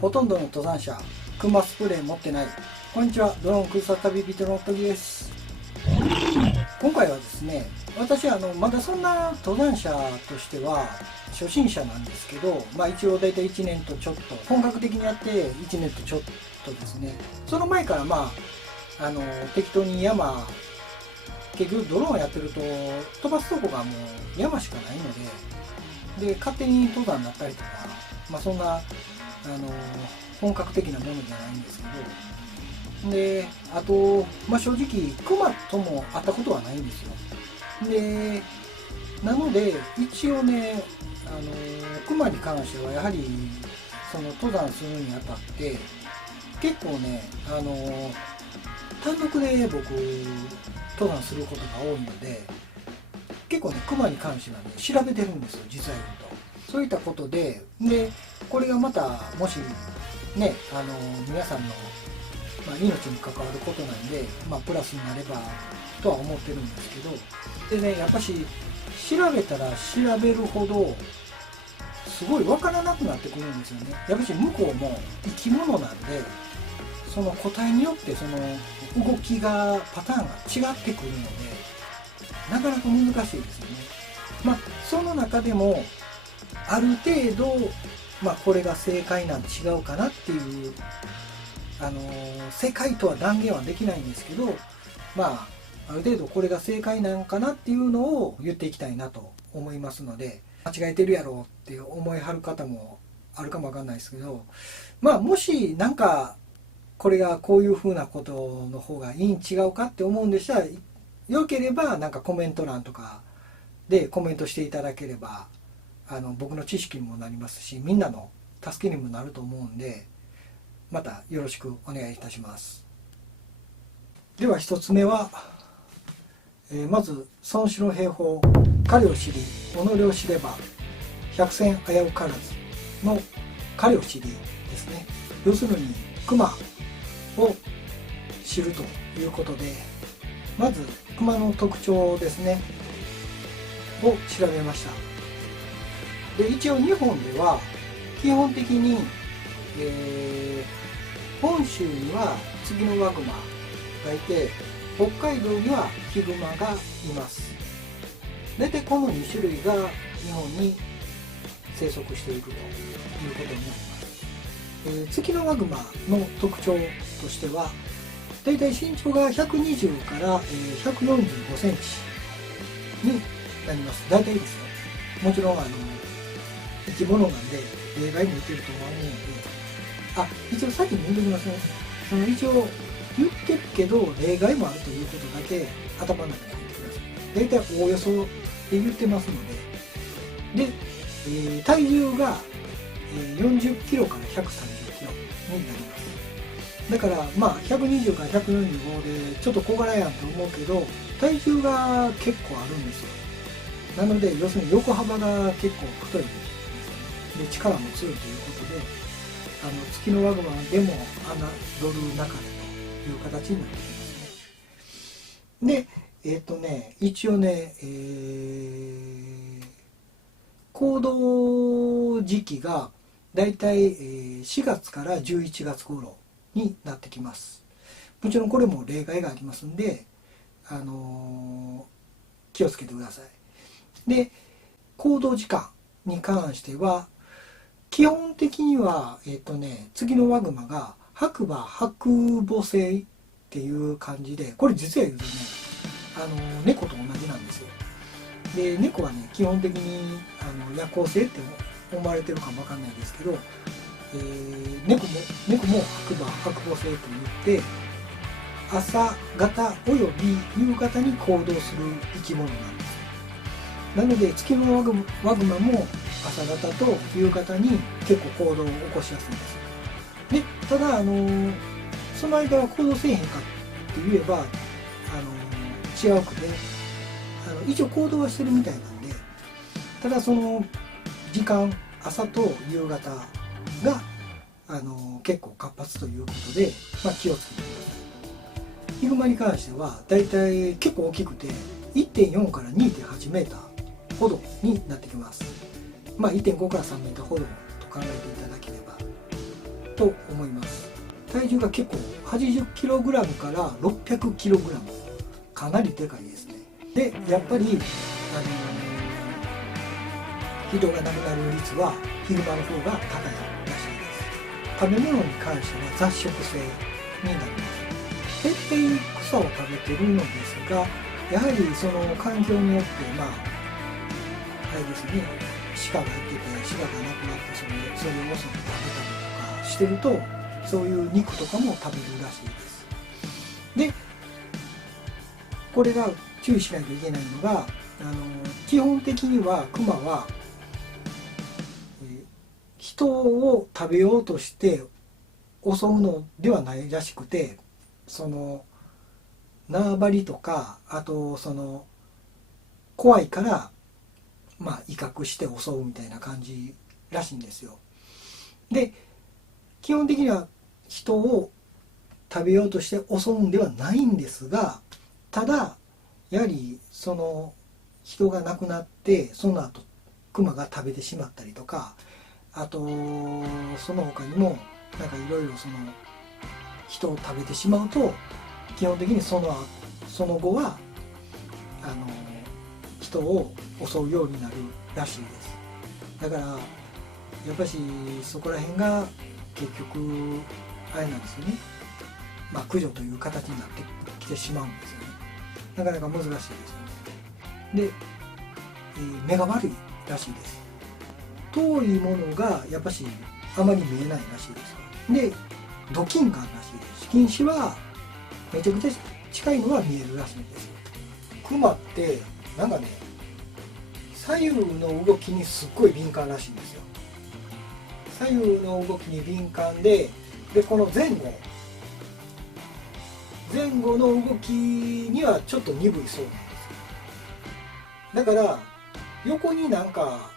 ほとんどの登山者、クマスプレー持ってない。こんにちは、ドローン空撮旅人のトギです。今回はですね、私まだそんな登山者としては初心者なんですけど、一応大体1年とちょっと、本格的にやって1年とちょっとですね、その前から適当に山、結局ドローンやってると飛ばすとこがもう山しかないので、勝手に登山になったりとか、そんな本格的なものじゃないんですけど、であと、正直クマとも会ったことはないんですよ。でなので一応ね、クマに関してはやはりその登山するにあたって結構ね、単独で僕登山することが多いので、結構ねクマに関してはね調べてるんですよ、実際言うと。そういったことでこれがまたもしね、皆さんの、命に関わることなんで、プラスになればとは思ってるんですけど、でね、やっぱし調べたら調べるほどすごい分からなくなってくるんですよね。やっぱし向こうも生き物なんで、その個体によってその動きがパターンが違ってくるので、なかなか難しいですよね。その中でもある程度、これが正解なんて違うかなっていう、正解とは断言はできないんですけど、ある程度これが正解なのかなっていうのを言っていきたいなと思いますので、間違えてるやろうって思いはる方もあるかもわかんないですけど、もしなんかこれがこういうふうなことの方がいいん違うかって思うんでしたら、よければなんかコメント欄とかでコメントしていただければ、僕の知識にもなりますし、みんなの助けにもなると思うんで、またよろしくお願いいたします。では一つ目は、まず孫子の兵法、彼を知り己を知れば百戦危うからずの彼を知りですね。要するに熊を知るということで、まず熊の特徴ですねを調べました。で一応日本では基本的に、本州にはツギノワグマがいて、北海道にはヒグマがいます。大体この2種類が日本に生息しているということになります。ツギノワグマの特徴としては、大体身長が120から145センチになります。大体ですよ。もちろん生き物なんで例外もいけるとは思うので、一応先に言っておきますね。一応言ってるけど例外もあるということだけ頭の中に入れてください。大体おおよそで言ってますので、体重が40キロから130キロになります。だから120から145でちょっと小柄やんと思うけど、体重が結構あるんですよ。なので要するに横幅が結構太いで力も強いということで、ツキノワグマでも侮るなかれという形になっていますね。で一応ね、行動時期がだいたい4月から11月頃になってきます。もちろんこれも例外がありますんで、気をつけてください。で行動時間に関しては基本的にはツギノワグマが白馬白母性っていう感じで、これ実は言うとね猫と同じなんですよ。で猫はね基本的に夜行性って思われてるかもわかんないですけど、猫も白馬白母性といって朝方および夕方に行動する生き物なんです。なのでツキノワグマも朝方と夕方に結構行動を起こしやすいんです。でただその間は行動せえへんかって言えば違うくて、一応行動はしてるみたいなんで、ただその時間朝と夕方が結構活発ということで、気をつけてください。ヒグマに関してはだいたい結構大きくて 1.4 から 2.8 メーターほどになってきます。1.5 から3メーターほどと考えていただければと思います。体重が結構 80kg から 600kg、 かなりでかいですね。でやっぱり人が亡くなる率は昼間の方が高いらしいです。食べ物に関しては雑食性になります。徹底草を食べてるのですが、やはりその環境によってあれですね、鹿が入ってて鹿がなくなってそれを襲って食べたりとかしてると、そういう肉とかも食べるらしいです。でこれが注意しないといけないのが、基本的にはクマは人を食べようとして襲うのではないらしくて、その縄張りとか、あとその怖いから威嚇して襲うみたいな感じらしいんですよ。で基本的には人を食べようとして襲うんではないんですが、ただやはりその人が亡くなってその後クマが食べてしまったりとか、あとその他にもなんかいろいろその人を食べてしまうと、基本的にその後は人を襲うようになるらしいです。だからやっぱしそこら辺が結局あれなんですよね、駆除という形になってきてしまうんですよね。なかなか難しいですよね。で、目が悪いらしいです。遠いものがやっぱしあまり見えないらしいです。でドキン感らしいです。近視はめちゃくちゃ近いのが見えるらしいんですよ。クマってなんかね、左右の動きにすっごい敏感らしいんですよ。左右の動きに敏感で、この前後の動きにはちょっと鈍いそうなんですよ。だから横になんか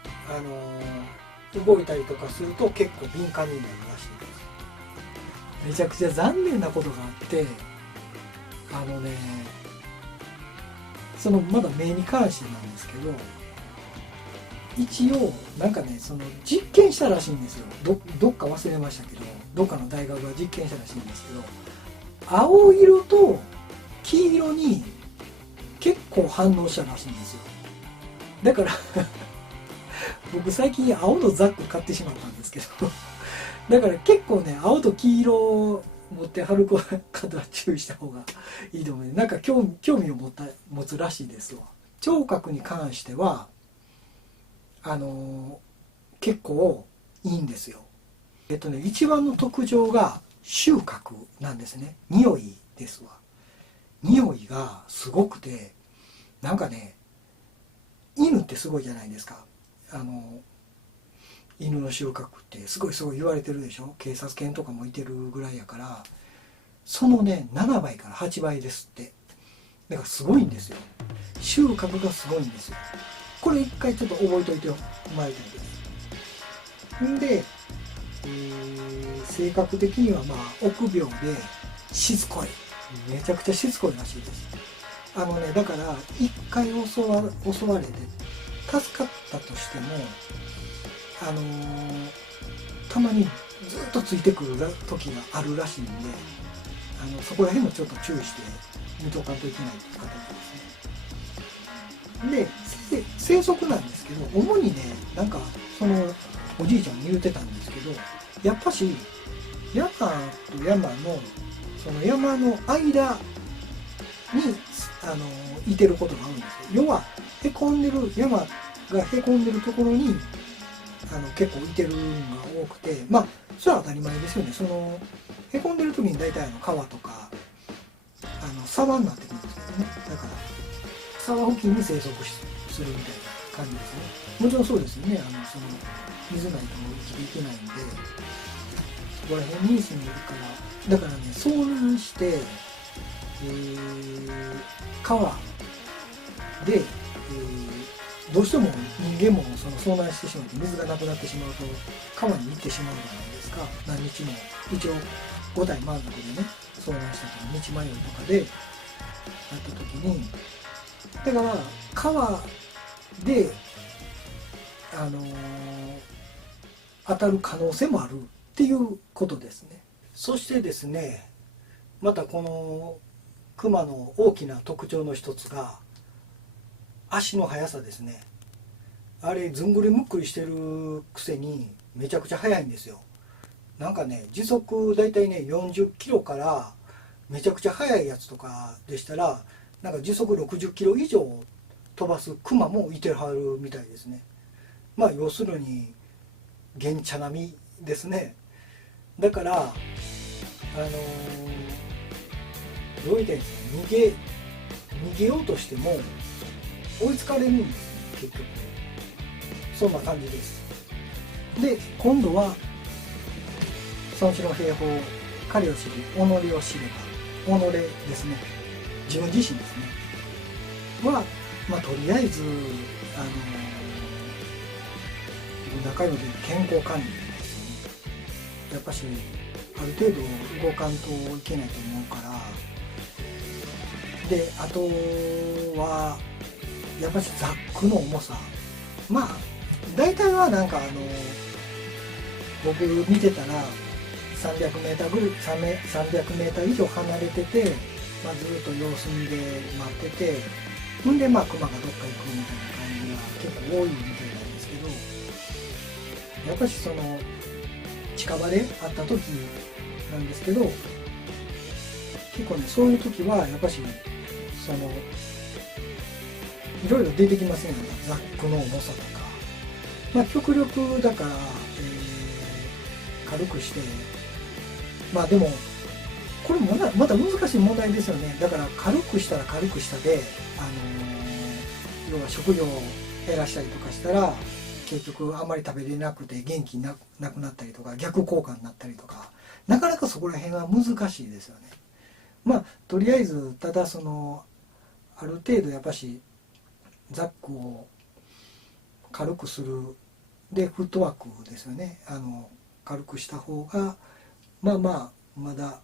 動いたりとかすると結構敏感になるらしいです。めちゃくちゃ残念なことがあって、そのまだ目に関してなんですけど、一応なんかね、その実験したらしいんですよ。どっか忘れましたけど、どっかの大学が実験したらしいんですけど、青色と黄色に結構反応したらしいんですよ。だから僕最近青のザック買ってしまったんですけどだから結構ね、青と黄色を持ってはる方は注意した方がいいと思う。なんか興味を持つらしいですわ。聴覚に関しては結構いいんですよ。一番の特徴が嗅覚なんですね。匂いですわ。匂いがすごくて、なんかね、犬ってすごいじゃないですか。犬の嗅覚ってすごい言われてるでしょ。警察犬とかもいてるぐらいやから、そのね7倍から8倍ですって。だからすごいんですよ。嗅覚がすごいんですよ。これ一回ちょっと覚えておいてもらいたいです。んで、性格的には臆病でしつこい。めちゃくちゃしつこいらしいです。だから一回襲われて助かったとしても、たまにずっとついてくる時があるらしいんで、そこら辺もちょっと注意して見とかんといけないって形ですね。で生息なんですけど、主にね、なんかそのおじいちゃん言うてたんですけど、やっぱし山と山のその山の間にいてることがあるんですよ。要は山がへこんでるところに結構いてるのが多くて、それは当たり前ですよね。そのへこんでる時に大体川とか沢になってくるんですけどね。だから沢付近に生息するみたいな感じですね。もちろんそうですよね。その水ないと生きていけないんで、そこら辺に住んでるから。だからね、遭難して、川で、どうしても人間もその遭難してしまって水がなくなってしまうと川に行ってしまうじゃないですか。何日も一応5体満足でね、遭難した時道迷いとかでやった時に、だから川で当たる可能性もあるっっていうことですね。そしてですね、またこのクマの大きな特徴の一つが足の速さですね。あれずんぐりむっくりしてるくせにめちゃくちゃ速いんですよ。なんかね、時速だいたいね40キロからめちゃくちゃ速いやつとかでしたら、なんか時速60キロ以上飛ばすクマもいてはるみたいですね。まあ要するに原茶並みですね。だからどう言ったらいいんですか、逃げようとしても追いつかれるんですね、結局。そんな感じです。で、今度は孫子の兵法、彼を知り己を知れば、己ですね、自分自身ですねは、まあとりあえず自分の中で健康管理ですよね。やっぱしある程度動かんといけないと思うから。で、あとはやっぱりザックの重さ、まあ大体はなんか僕見てたら 300m ぐらい300メーター以上離れてて、まあ、ずっと様子見で待ってて、ほんでまあクマがどっか行くみたいな感じが結構多いみたいなんですけど、やっぱりその近場で会った時なんですけど、結構ねそういう時はやっぱしそのいろいろ出てきませんよね、ザックの重さとか。まあ極力だから、軽くして、まあでもこれもまた難しい問題ですよね。だから軽くしたら軽くしたで、要は食料を減らしたりとかしたら結局あんまり食べれなくて元気なくなったりとか、逆効果になったりとか、なかなかそこら辺は難しいですよね。まあとりあえずただそのある程度やっぱしザックを軽くするで、フットワークですよね、軽くした方がまあまあまだ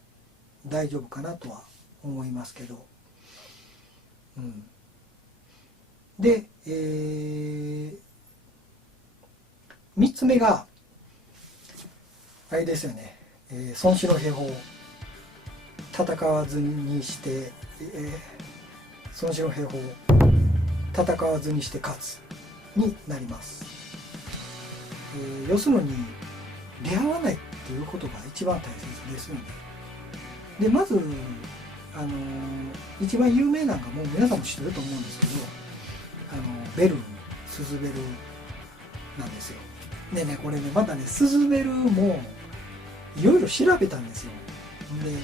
大丈夫かなとは思いますけど、うん、で、3つ目があれですよね、孫子の兵法、戦わずにして、孫子の兵法、戦わずにして勝つになります。要するに出会わないっていうことが一番大切ですよね。でまず一番有名なのがもう皆さんも知ってると思うんですけど、ベル、スズベルなんですよ。でね、これねまだねスズベルもいろいろ調べたんですよ。で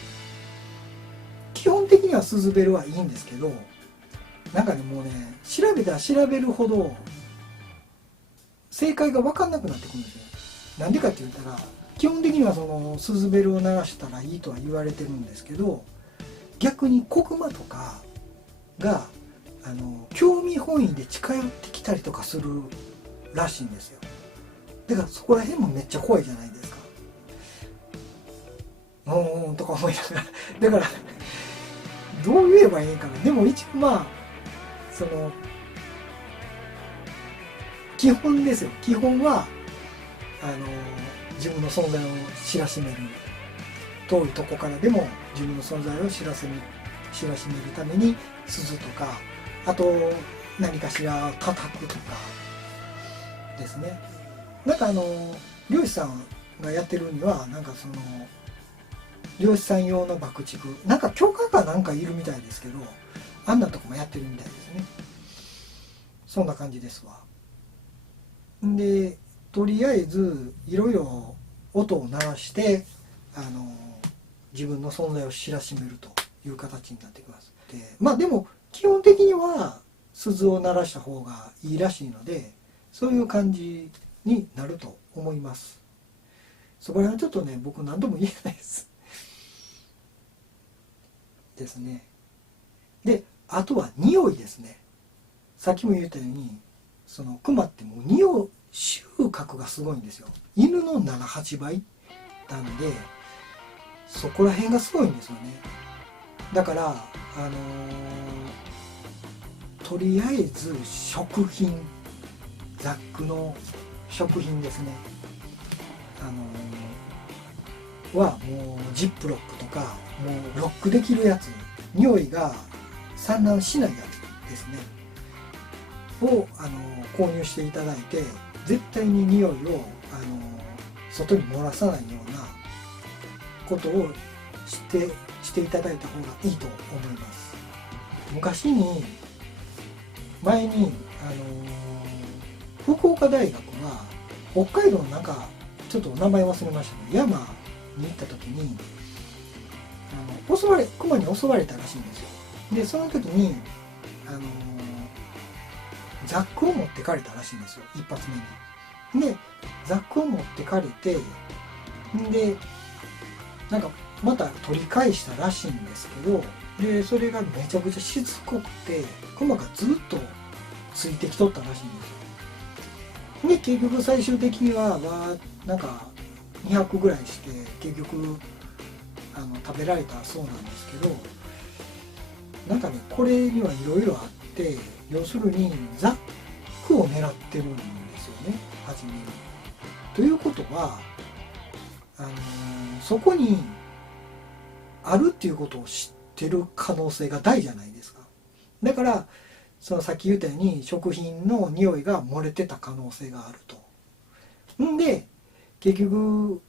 基本的にはスズベルはいいんですけど、なんかねもうね調べたら調べるほど正解が分かんなくなってくるんですよ。なんでかって言ったら、基本的にはそのスズベルを鳴らしたらいいとは言われてるんですけど、逆に子グマとかが興味本位で近寄ってきたりとかするらしいんですよ。だからそこら辺もめっちゃ怖いじゃないですか。とか思いながらだからどう言えばいいかな。でも一応まあその基本ですよ。基本は自分の存在を知らしめる、遠いとこからでも自分の存在を知らしめるために鈴とか、あと何かしら叩くとかですね。なんか漁師さんがやってるにはなんかその漁師さん用の爆竹、なんか許可がなんかいるみたいですけど、あんなとこもやってるみたいですね。そんな感じですわ。でとりあえずいろいろ音を鳴らして自分の存在を知らしめるという形になってきます。でまあでも基本的には鈴を鳴らした方がいいらしいので、そういう感じになると思います。そこら辺はちょっとね僕何とも言えないですですね。であとは匂いですね。さっきも言ったようにそのクマってもう匂い収穫がすごいんですよ。犬の7、8倍なんでそこら辺がすごいんですよね。だからとりあえず食品、ザックの食品ですね、はもうジップロックとかもうロックできるやつ、匂いが散乱しないやつですねを購入していただいて、絶対に匂いを外に漏らさないようなことをしていただいた方がいいと思います。前に福岡大学は北海道のなんかちょっと名前忘れましたけど、山に行った時に熊に襲われたらしいんですよ。でその時にザックを持ってかれたらしいんですよ、一発目に。でザックを持ってかれて、でなんかまた取り返したらしいんですけど、でそれがめちゃくちゃしつこくて熊がずっとついてきとったらしいんですよ。で結局最終的にはなんか200ぐらいして結局食べられたそうなんですけど、なんかねこれにはいろいろあって、要するにザックを狙ってるんですよね、初めに。ということはそこにあるっていうことを知ってる可能性が大じゃないですか。だからさっき言ったように食品の匂いが漏れてた可能性があると。んで結局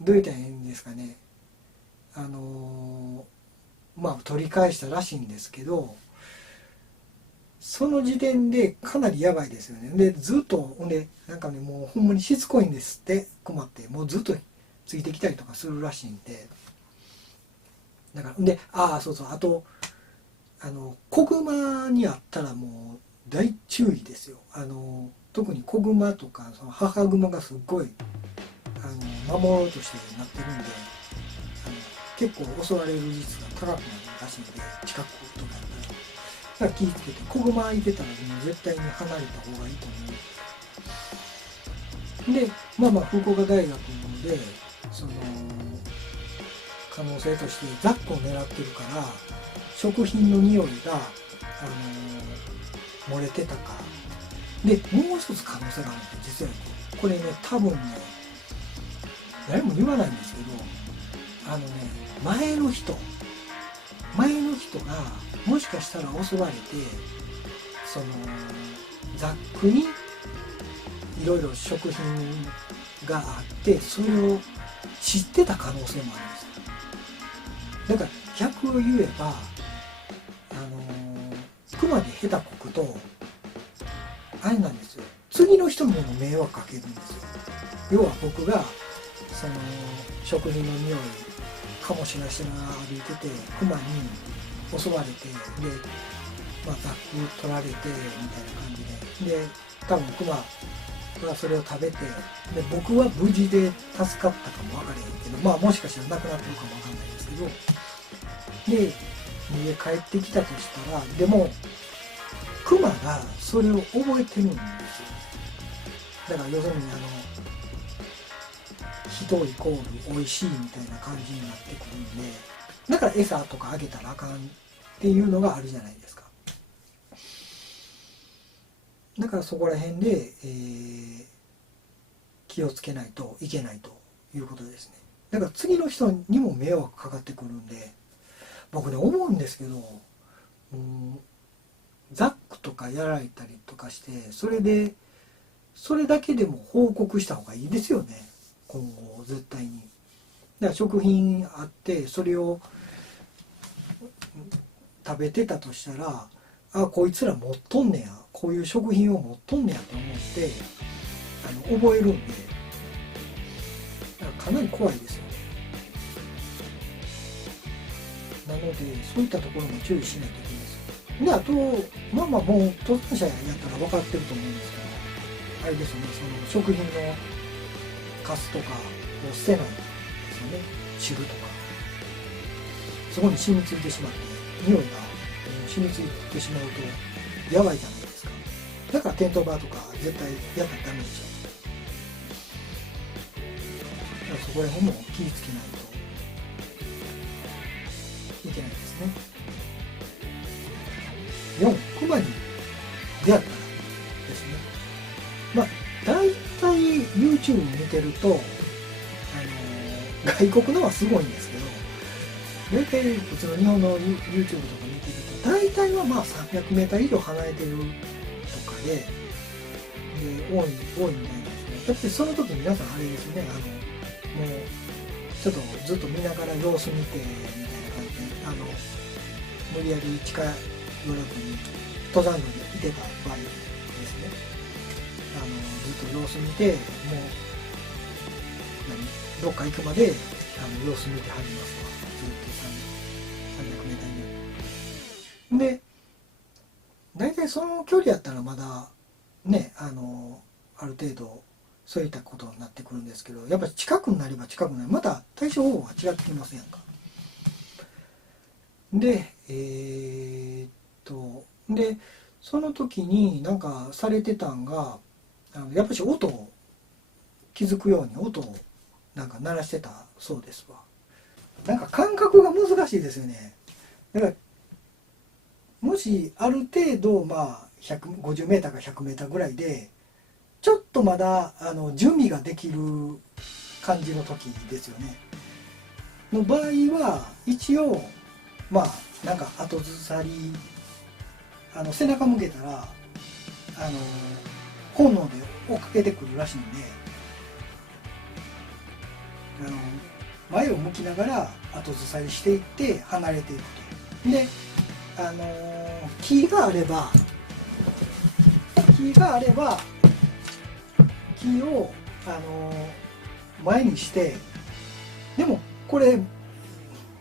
どう言ったらいいんですかね、取り返したらしいんですけど、その時点でかなりやばいですよね。でずっとなんかねもうほんまにしつこいんですって、熊ってもうずっとついてきたりとかするらしいんで。だからそうそう、あと子グマにあったらもう大注意ですよ。特に子グマとかその母グマがすっごい守ろうとしてなってるんで、結構襲われる率が高くなるらしいんで、近くとかやったら気ぃつけて、子グマいてたらもう絶対に離れた方がいいと思う。で福岡大学でその可能性としてザックを狙ってるから食品の匂いが、漏れてたかで、もう一つ可能性があるんですよ。実はこれね多分ね誰も言わないんですけど、前の人がもしかしたら襲われてそのザックにいろいろ食品があってそれを知ってた可能性もあるんですよ。だから逆を言えば熊で下手こくとあれなんですよ、次の人にも迷惑かけるんですよ。要は僕がその食品の匂い醸し出しながら歩いてて熊に襲われて、でザック取られてみたいな感じで、多分熊がそれを食べて、で僕は無事で助かったかも分からへんけど、もしかしたら亡くなってるかも分かんないですけど、で家帰ってきたとしたら、でもクマがそれを覚えてるんですよ。だから要するに人イコール美味しいみたいな感じになってくるんで、だから餌とかあげたらあかんっていうのがあるじゃないですか。だからそこら辺で、気をつけないといけないということですね。だから次の人にも迷惑かかってくるんで、僕ね思うんですけど、ザックとかやられたりとかして、それだけでも報告した方がいいですよね、今後絶対に。だから食品あってそれを食べてたとしたら、こいつら持っとんねや、こういう食品を持っとんねやと思って覚えるんで、だからかなり怖いですよね。なのでそういったところも注意しないといけないです。であともう登山者やったら分かってると思うんですけど、あれですよね、その食品のカスとかを捨てないですよね。汁とかそこに染みついてしまって匂いが染みついてしまうとやばいじゃないですか。だからテントバーとか絶対やったらダメでしょ。だからそこら辺も気をつけないといけないですね。4、クマに出会ったらですね。大体 YouTube 見てると外国のはすごいんですけど、大体うちの日本の YouTube とか見てると大体はまあ 300m 以上離れてるとかで多いみたいなんですね。だってその時皆さんあれですね、もうちょっとずっと見ながら様子見てみたいな感じで無理やり近寄らずに登山道にいてた場合ですね、ずっと様子見て、もうどっか行くまで様子見てはりますわ。ずっと 300m 以内で大体その距離やったらまだね、ある程度そういったことになってくるんですけど、やっぱり近くになれば近くなる、また対処方法は違ってきますやんか。ででその時になんかされてたんが、やっぱり音を気づくように音をなんか鳴らしてたそうですわ。なんか感覚が難しいですよね。だからもしある程度まあ 150m か 100m ぐらいでちょっとまだ準備ができる感じの時ですよねの場合は、一応まあなんか後ずさり背中向けたら本能で追っかけてくるらしいんで、前を向きながら後ずさりしていって離れていくと。で木があれば木を前にして、でもこれ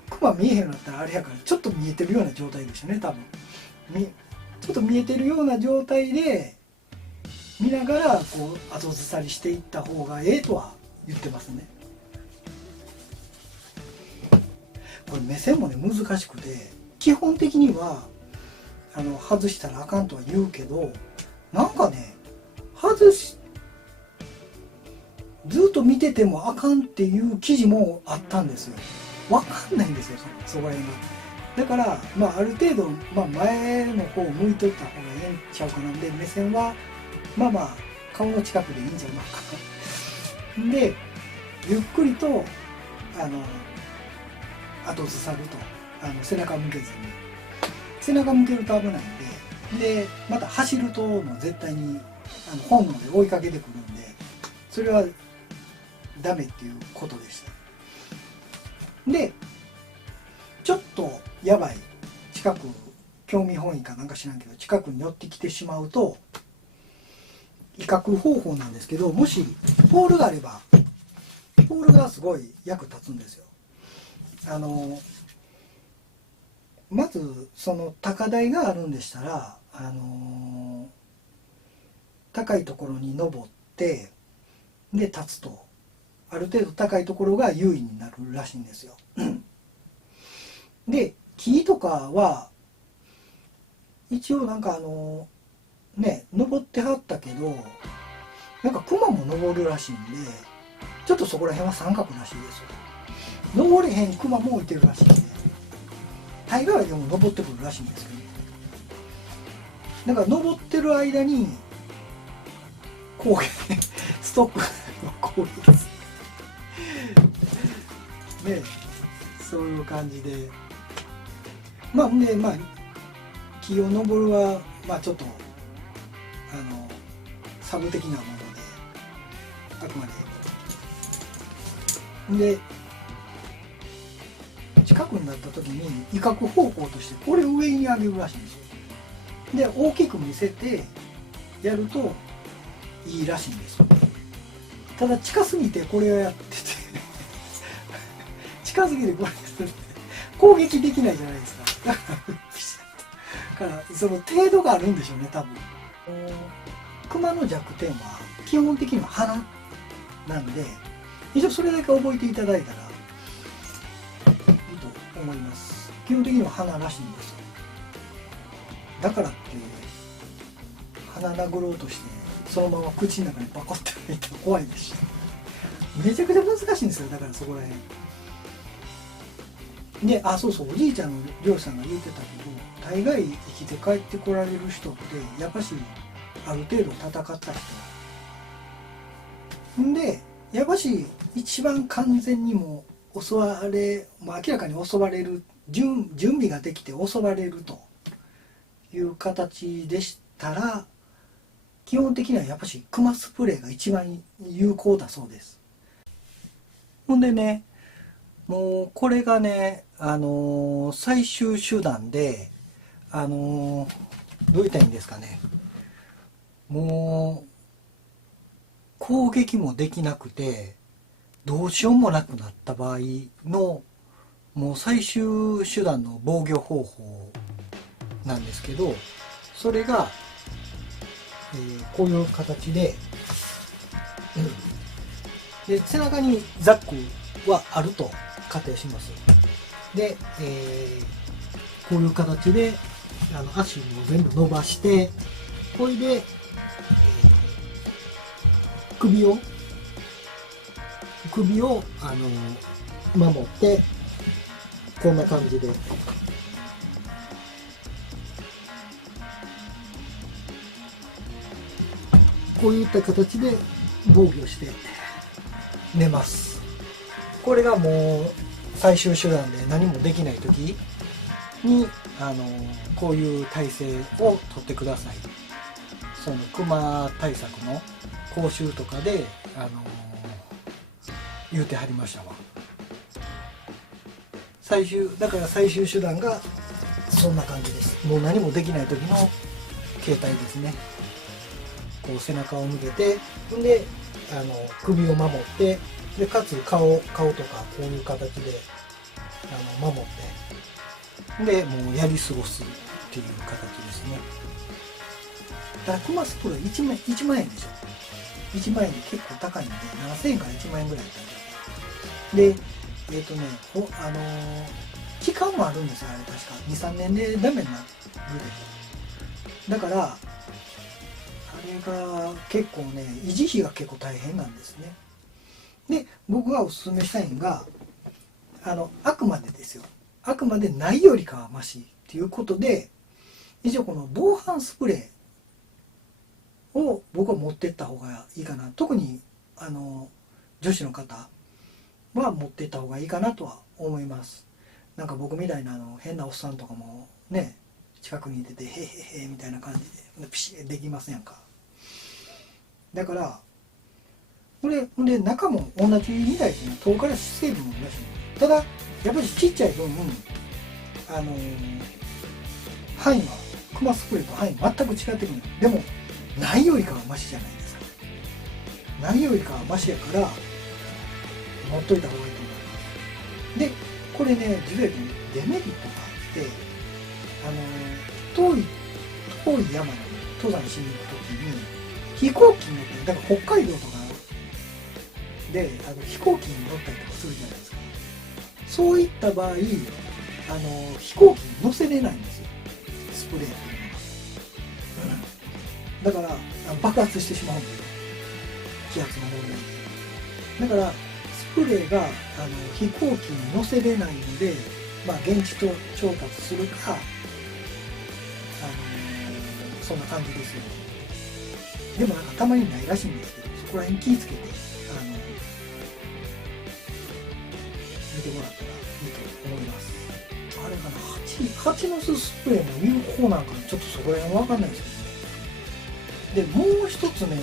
熊見えへんようになったらあれやから、ちょっと見えてるような状態ですよね、多分ちょっと見えてるような状態で見ながらこう後ずさりしていった方がええとは言ってますね。これ目線もね難しくて、基本的には外したらあかんとは言うけど、なんかねずっと見ててもあかんっていう記事もあったんですよ。わかんないんですよ、そこら辺が。だから、まあ、ある程度、まあ、前の方を向いとった方がええんちゃうかなんで、目線はまあまあ顔の近くでいいんじゃないかで、ゆっくりと後ずさると、背中向けずに。背中向けると危ないんで、また走るともう絶対に本能で追いかけてくるんで、それはダメっていうことでした。でちょっとやばい、近く興味本位かなんか知らんけど近くに寄ってきてしまうと、威嚇方法なんですけど、もしポールがあれば、ポールがすごい役立つんですよ。まずその高台があるんでしたら、高いところに登ってで立つと、ある程度高いところが優位になるらしいんですよ。で木とかは一応なんか登ってはったけど、なんか熊も登るらしいんで、ちょっとそこら辺は三角らしいですよ。登れへん熊もいてるらしいんで、大概でも登ってくるらしいんですけど、だから登ってる間に攻撃ストップの攻撃ですね。そういう感じで、まあ木を登るはちょっとサブ的なもので、あくまで近くになった時に威嚇方向としてこれを上に上げるらしいんですよ。で大きく見せてやるといいらしいんですよ。ただ近すぎてこれをやってて近すぎてこれ攻撃できないじゃないですか。だからその程度があるんでしょうね、多分。熊の弱点は基本的には鼻なんで、一応それだけ覚えていただいたらいいと思います。基本的には鼻らしいんですよ。だからって鼻殴ろうとしてそのまま口の中にバコッて入ったら怖いですし、めちゃくちゃ難しいんですよ。だからそこら辺で、そうそう、おじいちゃんの漁師さんが言ってたけど、大概生きて帰ってこられる人ってやっぱしある程度戦った人んで、やっぱし一番完全にも襲われ、まあ、明らかに襲われる準備ができて襲われるという形でしたら、基本的にはやっぱしクマスプレーが一番有効だそうです。ほんでね、もうこれがね、最終手段で、どう言ったらいいんですかね、もう攻撃もできなくてどうしようもなくなった場合のもう最終手段の防御方法なんですけど、それが、こういう形で、で背中にザックはあると仮定します。で、こういう形で足も全部伸ばして、これで、首を守って、こんな感じでこういった形で防御して寝ます。これがもう最終手段で何もできない時にこういう体勢をとってください。そのクマ対策の講習とかで言うてはりましたわ。だから最終手段がそんな感じです。もう何もできない時の形態ですね。こう背中を向けて、で首を守って、でかつ顔とかこういう形で守って、でもうやり過ごすっていう形ですね。だからクマスプレー1万円でしょ。1万円で結構高いんで、7000円から1万円ぐらいだったんで、期間もあるんですよ、あれ確か2、3年でダメになるで。だからあれが結構ね、維持費が結構大変なんですね。で僕がおすすめしたいのがあくまでですよ、あくまでないよりかはマシっていうことで、一応この防犯スプレーを僕は持ってった方がいいかな。特に女子の方は持ってった方がいいかなとは思います。なんか僕みたいな変なおっさんとかもね、近くにいててへへへみたいな感じでピシッできませんか。だからこれで中も同じみたいですね。唐辛子成分も同じ。ただやっぱりちっちゃい分範囲はクマスプレーと範囲全く違ってくる。でもないよりかはマシじゃないですか。ないよりかはマシやから持っといた方がいいと思います。でこれね、実はデメリットがあって、遠い山に登山しに行くときに飛行機に乗って、だから北海道とかで飛行機に乗ったりとかするじゃないですか。そういった場合飛行機に乗せれないんですよ、スプレーっていうのが、だから爆発してしまうんですよ、気圧の問題で。だからスプレーが飛行機に乗せれないので、現地と調達するか、そんな感じですよ。でもなんかたまにないらしいんですけど、そこら辺気ぃつけて見てもらったらいいと思います。あれかな、蜂の巣スプレーも有効なんかちょっとそこら辺は分かんないですけどね。でもう一つね、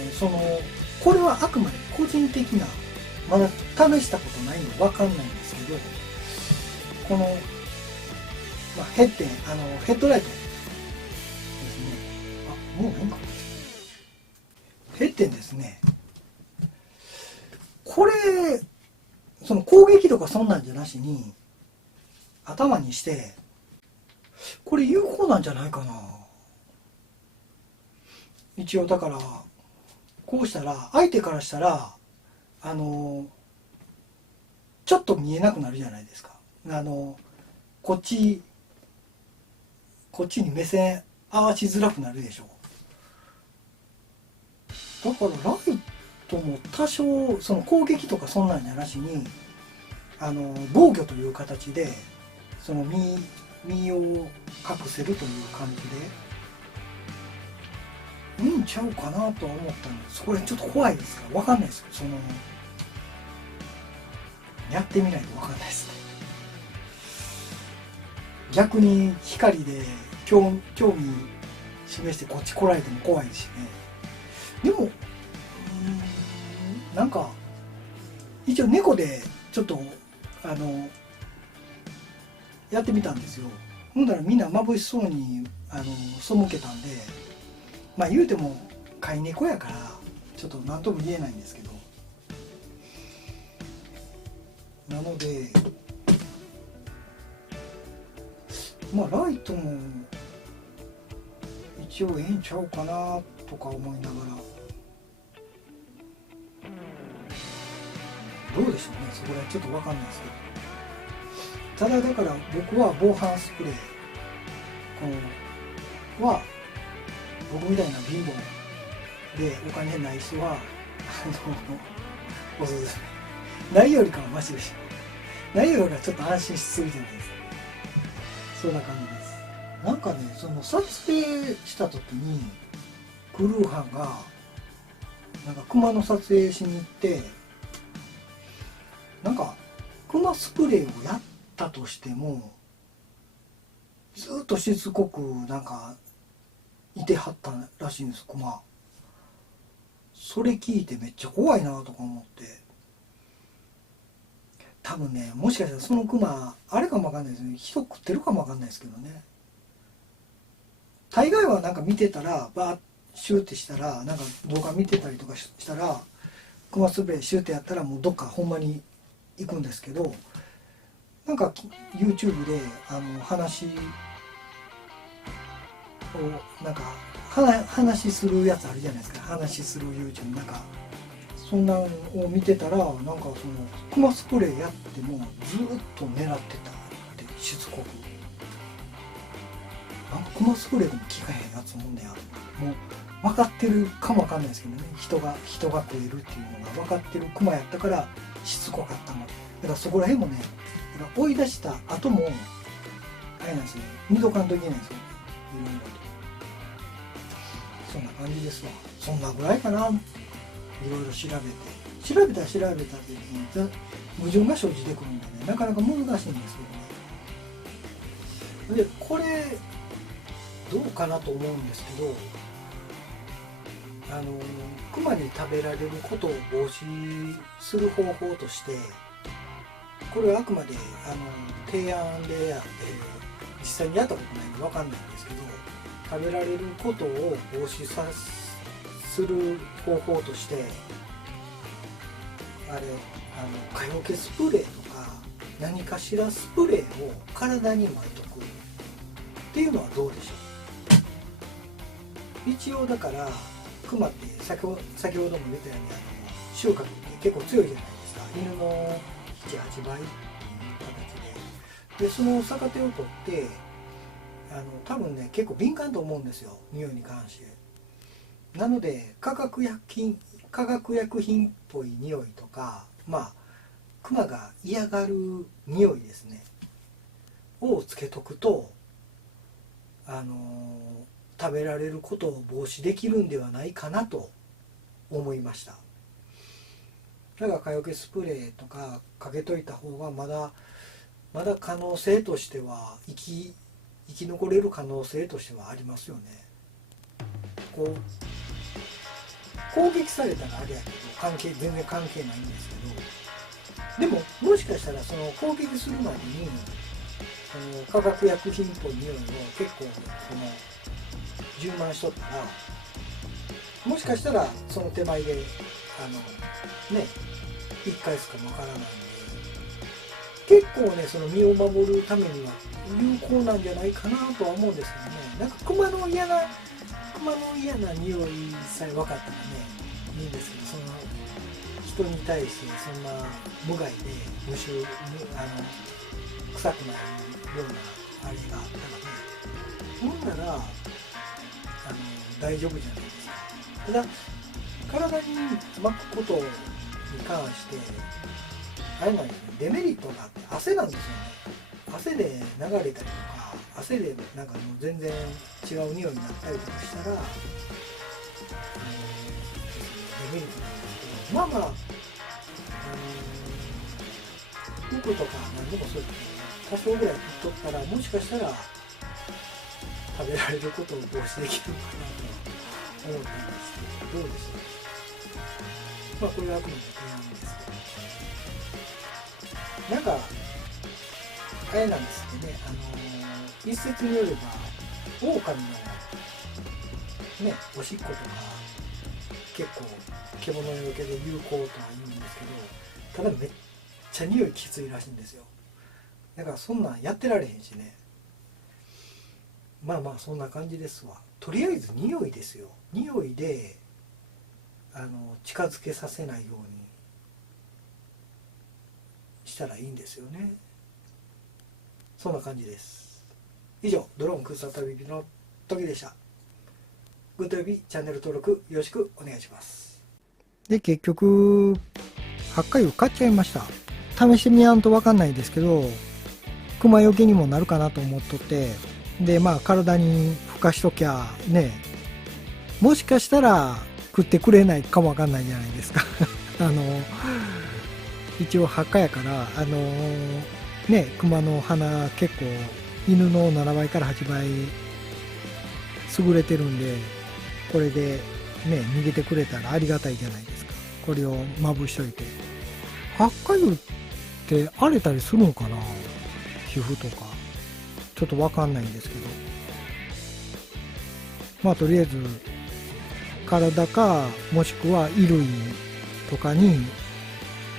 これはあくまで個人的な、まだ試したことないので分かんないんですけど、この、ヘッドライトですね。もうないか。ヘッデンですね。これその攻撃とかそんなんじゃなしに頭にして、これ有効なんじゃないかな。一応だからこうしたら相手からしたらちょっと見えなくなるじゃないですか。こっちに目線合わしづらくなるでしょ。だからライトも多少その攻撃とかそんなんじゃなしに防御という形でその身を隠せるという感じでいいんちゃうかなとは思ったんです。これちょっと怖いですから分かんないですけど、やってみないと分かんないですね。逆に光で興味示してこっち来られても怖いしね。でもなんか一応猫でちょっとやってみたんですよ。ほんだらみんな眩しそうに背けたんで、まあ言うても飼い猫やからちょっと何とも言えないんですけど、なのでまあライトも一応ええんちゃうかなとか思いながら、どうでしょうね、そこらちょっと分かんないですけど。ただだから僕は防犯スプレーは僕みたいな貧乏でお金ない人はおすすめ。ないよりかはマシでしょ。ないよりはちょっと安心しすぎてないです。そんな感じです。なんかね、その撮影した時にクルーハンがなんか熊の撮影しに行って、なんか熊スプレーをやったとしてもずっとしつこくなんかいてはったらしいんです、熊。それ聞いてめっちゃ怖いなとか思って、多分ね、もしかしたらその熊あれかもわかんないですね、人食ってるかもわかんないですけどね。大概はなんか見てたらバーッシューってしたら、なんか動画見てたりとかしたら熊スプレーシューってやったらもうどっかほんまに行くんですけど、なんか YouTube で話をなんか話するやつあるじゃないですか。話する YouTube なんかそんなのを見てたら、なんかその熊スプレーやってもずっと狙ってたってしつこく。熊スプレーでも効かへんやつもんねや。もう分かってるかも分かんないですけどね、人が食えるっていうのが分かってる熊やったからしつこかったの。だからそこら辺もね、だから追い出した後もあれなんですね、見とかんといけないんですよ、いろいろと。そんな感じですわ。そんなぐらいかな。いろいろ調べた時に矛盾が生じてくるんでね、なかなか難しいんですけどね。でこれどうかなと思うんですけど、クマに食べられることを防止する方法として、これはあくまで提案であって、実際にやったことないんで分かんないんですけど、食べられることを防止する方法として、蚊よけスプレーとか何かしらスプレーを体に巻いとくっていうのはどうでしょう。一応だからクマって先ほども言ったように収穫って結構強いじゃないですか。犬の 7,8 倍っていう形で、その逆手を取って多分ね結構敏感と思うんですよ、匂いに関して。なので化学薬品っぽい匂いとか、まあクマが嫌がる匂いですねをつけとくと食べられることを防止できるんではないかなと思いました。だから蚊よけスプレーとかかけといた方がまだ可能性としては生き残れる可能性としてはありますよね。こう攻撃されたらあれやけど全然関係ないんですけど、でももしかしたらその攻撃するまでに化学薬品っぽい匂いを結構充満しとったら、もしかしたらその手前で引っ返すかもわからないんで、結構ねその身を守るためには有効なんじゃないかなとは思うんですけどね。なんか熊の嫌な匂いさえ分かったらねいいんですけど、その人に対してそんな無害で臭くないようなあれがあったらね、ほんなら大丈夫じゃないですか。ただ体に巻くことに関してあれなんですね、デメリットがあって汗なんですよね。汗で流れたりとか、汗でなんかもう全然違う匂いになったりとかしたらデメリットなんですけど、まあ服とか何でもそうですけど、多少ぐらい取っとったらもしかしたら食べられることを防止できるのかなと思ったんですけど、どうでしょう。まあこれはあくまで提案ですけど、なんかあれなんですってね、一説によれば狼のねおしっことか結構獣よけで有効とは言うんですけど、ただめっちゃ匂いきついらしいんですよ。だからそんなんやってられへんしね。まあまあそんな感じですわ。とりあえず匂いですよ。匂いで近づけさせないようにしたらいいんですよね。そんな感じです。以上、ドローン空撮旅人の時でした。グッド指チャンネル登録よろしくお願いします。で、結局8回を買っちゃいました。試してみやんと分かんないですけど、熊よけにもなるかなと思っとって、でまあ体にふかしときゃね、もしかしたら食ってくれないかもわかんないじゃないですか一応墓やからね、熊の鼻結構犬の7倍から8倍優れてるんで、これでね逃げてくれたらありがたいじゃないですか。これをまぶしといて。ハッカ油って荒れたりするのかな、皮膚とかちょっとわかんないんですけど、まあとりあえず体かもしくは衣類とかに、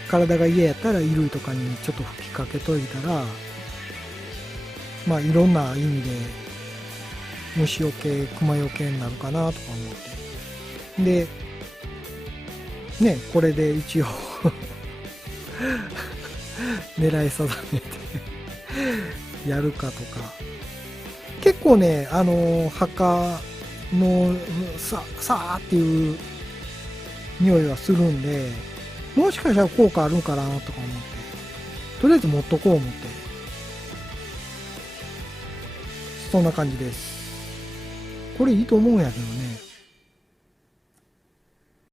体が嫌やったら衣類とかにちょっと吹きかけといたら、まあいろんな意味で虫よけ熊よけになるかなとか思って、でねこれで一応狙い定めてやるかとか、結構ね墓のさーっていう匂いはするんで、もしかしたら効果あるんかなとか思って、とりあえず持っとこう思って、そんな感じです。これいいと思うんやけどね。